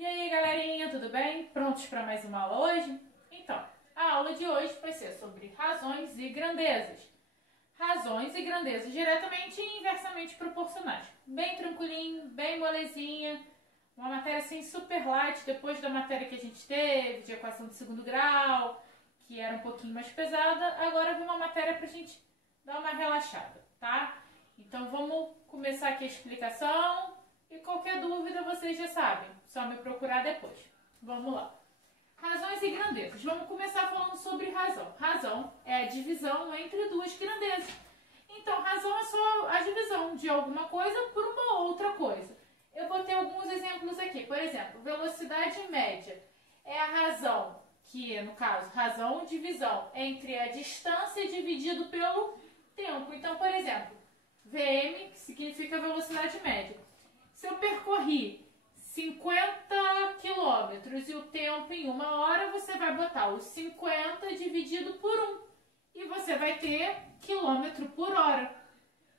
E aí, galerinha, tudo bem? Prontos para mais uma aula hoje? Então, a aula de hoje vai ser sobre razões e grandezas. Razões e grandezas diretamente e inversamente proporcionais. Bem tranquilinho, bem molezinha. Uma matéria assim super light, depois da matéria que a gente teve, de equação de segundo grau, que era um pouquinho mais pesada. Agora vem uma matéria para a gente dar uma relaxada, tá? Então vamos começar aqui a explicação. E qualquer dúvida vocês já sabem, só me procurar depois. Vamos lá. Razões e grandezas. Vamos começar falando sobre razão. Razão é a divisão entre duas grandezas. Então, razão é só a divisão de alguma coisa por uma outra coisa. Eu botei alguns exemplos aqui. Por exemplo, velocidade média é a razão, que é, no caso, razão divisão entre a distância dividido pelo tempo. Então, por exemplo, VM, que significa velocidade média. Se eu percorri 50 quilômetros e o tempo em 1 hora, você vai botar os 50 dividido por 1. E você vai ter quilômetro por hora.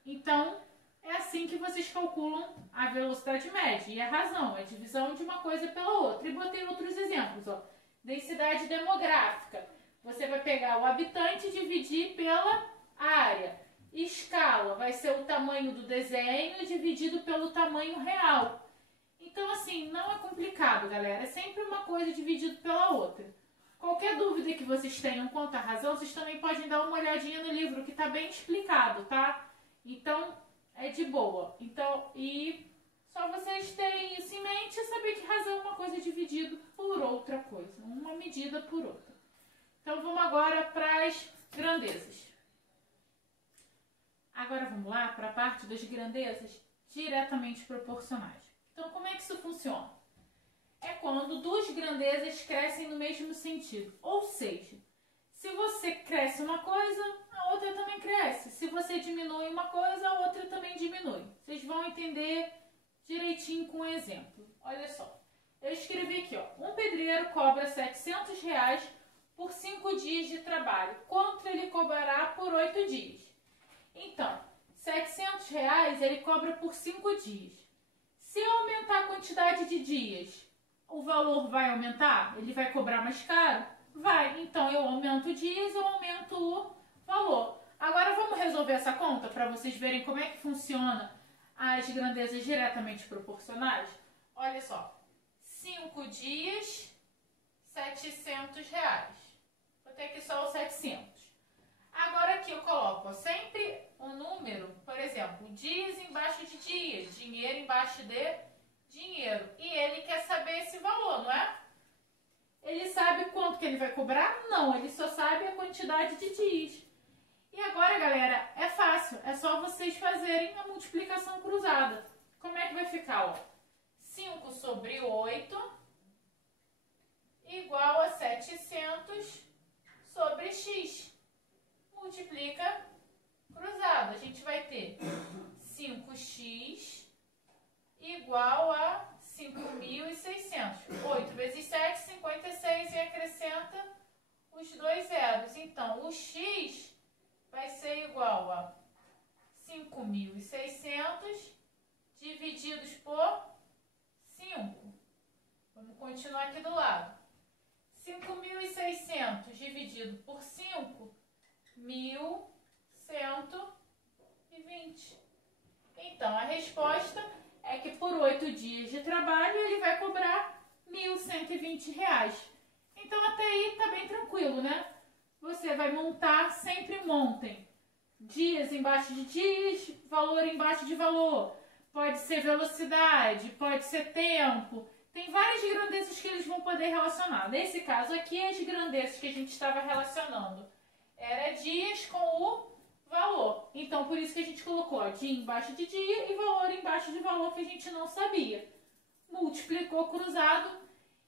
Então, é assim que vocês calculam a velocidade média. E a razão, a divisão de uma coisa pela outra. E botei outros exemplos, ó. Densidade demográfica. Você vai pegar o habitante e dividir pela área. Escala vai ser o tamanho do desenho dividido pelo tamanho real. Então, assim, não é complicado, galera. É sempre uma coisa dividida pela outra. Qualquer dúvida que vocês tenham quanto à razão, vocês também podem dar uma olhadinha no livro, que está bem explicado, tá? Então, é de boa. Então, e só vocês terem isso em mente e saber que razão é uma coisa dividida por outra coisa. Uma medida por outra. Então, vamos agora para as grandezas. Agora vamos lá para a parte das grandezas diretamente proporcionais. Então, como é que isso funciona? É quando duas grandezas crescem no mesmo sentido. Ou seja, se você cresce uma coisa, a outra também cresce. Se você diminui uma coisa, a outra também diminui. Vocês vão entender direitinho com um exemplo. Olha só. Eu escrevi aqui, ó. Um pedreiro cobra R$700 por 5 dias de trabalho. Quanto ele cobrará por 8 dias? Então, R$700 ele cobra por 5 dias. Se eu aumentar a quantidade de dias, o valor vai aumentar? Ele vai cobrar mais caro? Vai. Então, eu aumento dias, eu aumento o valor. Agora, vamos resolver essa conta para vocês verem como é que funciona as grandezas diretamente proporcionais? Olha só. 5 dias, R$700. Vou ter aqui só os 700. Agora aqui eu coloco ó, sempre um número, por exemplo, dias embaixo de dias, dinheiro embaixo de dinheiro. E ele quer saber esse valor, não é? Ele sabe quanto que ele vai cobrar? Não, ele só sabe a quantidade de dias. E agora, galera, é fácil. É só vocês fazerem a multiplicação cruzada. Como é que vai ficar? Ó? 5 sobre 8 igual a 700 sobre x. Multiplica cruzado. A gente vai ter 5x igual a 5.600. 8 vezes 7, 56 e acrescenta os dois zeros. Então, o x vai ser igual a 5.600 divididos por 5. Vamos continuar aqui do lado. 5.600 dividido por 5, 1.120. Então, a resposta é que por 8 dias de trabalho ele vai cobrar R$1.120. Então, até aí tá bem tranquilo, né? Você vai montar, sempre montem dias embaixo de dias, valor embaixo de valor. Pode ser velocidade, pode ser tempo. Tem várias grandezas que eles vão poder relacionar. Nesse caso aqui, as grandezas que a gente estava relacionando era dias com o valor. Então, por isso que a gente colocou ó, dia embaixo de dia e valor embaixo de valor que a gente não sabia. Multiplicou cruzado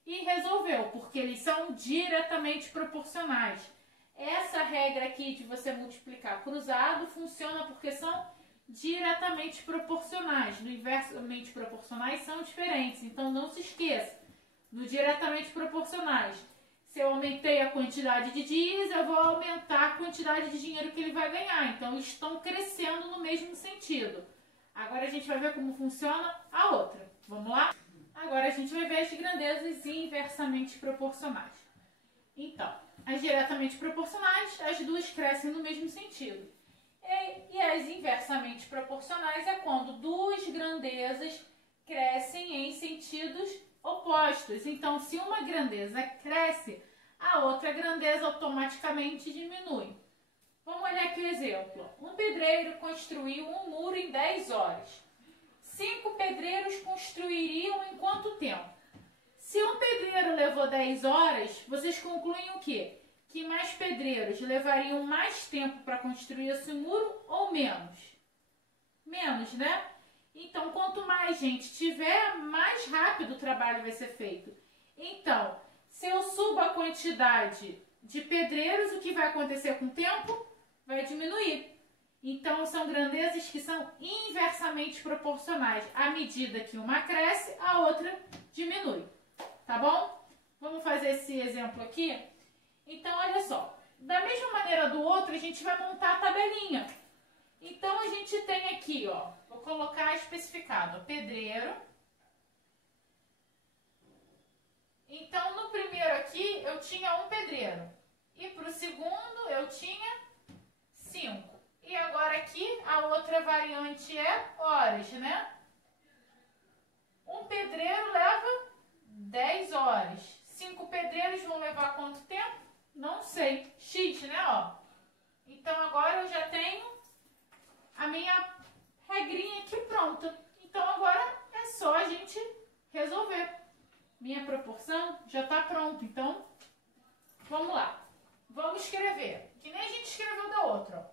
e resolveu, porque eles são diretamente proporcionais. Essa regra aqui de você multiplicar cruzado funciona porque são diretamente proporcionais. No inversamente proporcionais são diferentes, então não se esqueça. No diretamente proporcionais, se eu aumentei a quantidade de dias, eu vou aumentar a quantidade de dinheiro que ele vai ganhar. Então, estão crescendo no mesmo sentido. Agora, a gente vai ver como funciona a outra. Vamos lá? Agora a gente vai ver as grandezas inversamente proporcionais. Então, as diretamente proporcionais, as duas crescem no mesmo sentido. E as inversamente proporcionais é quando duas grandezas crescem em sentidos opostos. Então, se uma grandeza cresce, a outra grandeza automaticamente diminui. Vamos olhar aqui o exemplo. Um pedreiro construiu um muro em 10 horas. 5 pedreiros construiriam em quanto tempo? Se um pedreiro levou 10 horas, vocês concluem o quê? Que mais pedreiros levariam mais tempo para construir esse muro ou menos? Menos, né? Então, quanto mais gente tiver, mais rápido o trabalho vai ser feito. Então, se eu subo a quantidade de pedreiros, o que vai acontecer com o tempo? Vai diminuir. Então, são grandezas que são inversamente proporcionais. À medida que uma cresce, a outra diminui. Tá bom? Vamos fazer esse exemplo aqui? Então, olha só. Da mesma maneira do outro, a gente vai montar a tabelinha. Então, a gente tem aqui, ó. Vou colocar especificado, pedreiro. Então, no primeiro aqui, eu tinha um pedreiro. E para o segundo, eu tinha 5. E agora aqui, a outra variante é horas, né? Um pedreiro leva 10 horas. 5 pedreiros vão levar quanto tempo? Não sei. X, né? Ó. Então, agora eu já tenho a minha regrinha aqui pronta. Então, agora é só a gente resolver. Minha proporção já está pronta. Então, vamos lá. Vamos escrever. Que nem a gente escreveu da outra.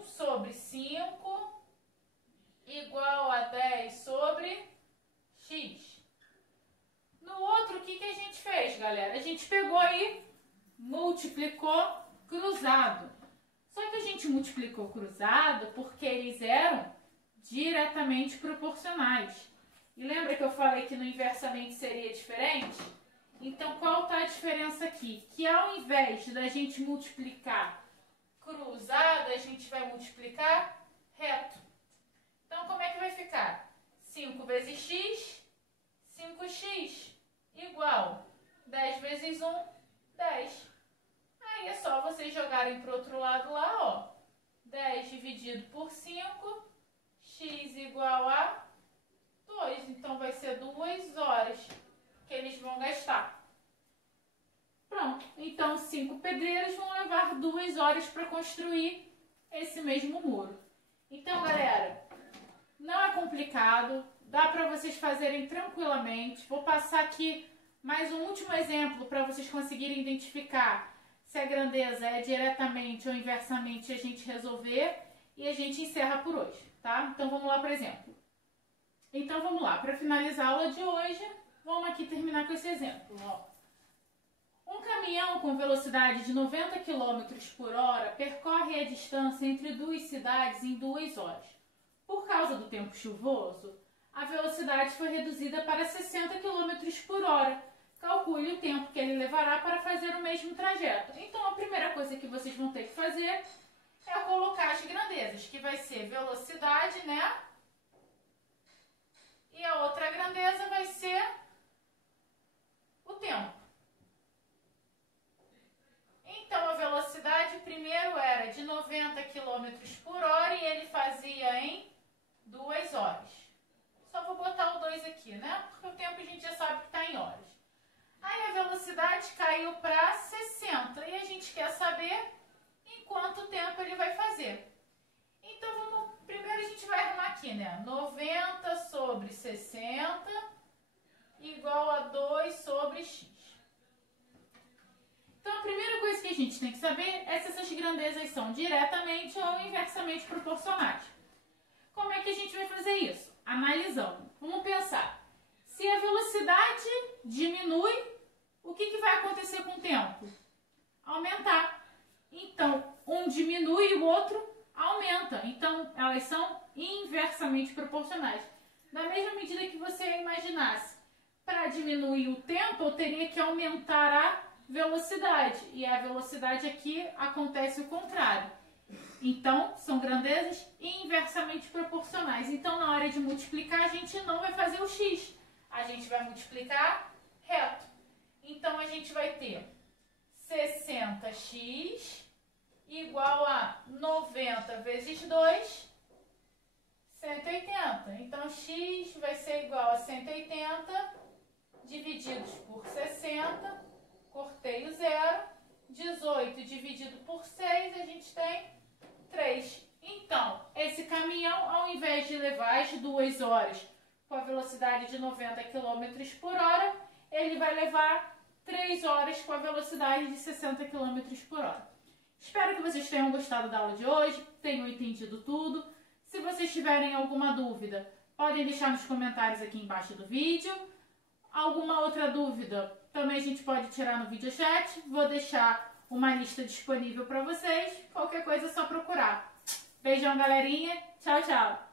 1 sobre 5 igual a 10 sobre x. No outro, o que a gente fez, galera? A gente pegou aí, multiplicou cruzado. Só que a gente multiplicou cruzado porque eles eram diretamente proporcionais. E lembra que eu falei que no inversamente seria diferente? Então, qual está a diferença aqui? Que ao invés da gente multiplicar cruzado, a gente vai multiplicar reto. Então, como é que vai ficar? 5 vezes x, 5x, igual 10 vezes 1, 10. Aí é só vocês jogarem para o outro lado lá, ó. 10 dividido por 5, x igual a 2. Então, vai ser 2 horas que eles vão gastar. Pronto. Então, 5 pedreiros vão levar 2 horas para construir esse mesmo muro. Então, galera, não é complicado. Dá para vocês fazerem tranquilamente. Vou passar aqui mais um último exemplo para vocês conseguirem identificar se a grandeza é diretamente ou inversamente, a gente resolver e a gente encerra por hoje, tá? Então, vamos lá, por exemplo. Então, vamos lá. Para finalizar a aula de hoje, vamos aqui terminar com esse exemplo, ó. Um caminhão com velocidade de 90 km por hora percorre a distância entre duas cidades em 2 horas. Por causa do tempo chuvoso, a velocidade foi reduzida para 60 km por hora. Calcule o tempo que ele levará para fazer o mesmo trajeto. Então, a primeira coisa que vocês vão ter que fazer é colocar as grandezas, que vai ser velocidade, né? E a outra grandeza vai ser o tempo. Então, a velocidade primeiro era de 90 km por hora e ele fazia em 2 horas. Só vou botar o 2 aqui, né? Porque o tempo a gente já sabe que está em horas. Aí a velocidade caiu para 60 e a gente quer saber em quanto tempo ele vai fazer. Então, primeiro a gente vai arrumar aqui, né? 90 sobre 60 igual a 2 sobre x. Então, a primeira coisa que a gente tem que saber é se essas grandezas são diretamente ou inversamente proporcionais. Como é que a gente vai fazer isso? Analisando. Vamos pensar. Se a velocidade diminui, o que vai acontecer com o tempo? Aumentar. Então, um diminui e o outro aumenta. Então, elas são inversamente proporcionais. Na mesma medida que você imaginasse, para diminuir o tempo, eu teria que aumentar a velocidade. E a velocidade aqui acontece o contrário. Então, são grandezas inversamente proporcionais. Então, na hora de multiplicar, a gente não vai fazer o x. a gente vai multiplicar reto. Então, a gente vai ter 60x igual a 90 vezes 2, 180. Então, x vai ser igual a 180 divididos por 60, cortei o zero, 18 dividido por 6, a gente tem 3. Então, esse caminhão, ao invés de levar as 2 horas com a velocidade de 90 km por hora, ele vai levar 3 horas com a velocidade de 60 km por hora. Espero que vocês tenham gostado da aula de hoje, tenham entendido tudo. Se vocês tiverem alguma dúvida, podem deixar nos comentários aqui embaixo do vídeo. Alguma outra dúvida, também a gente pode tirar no videochat. Vou deixar uma lista disponível para vocês. Qualquer coisa é só procurar. Beijão, galerinha. Tchau, tchau.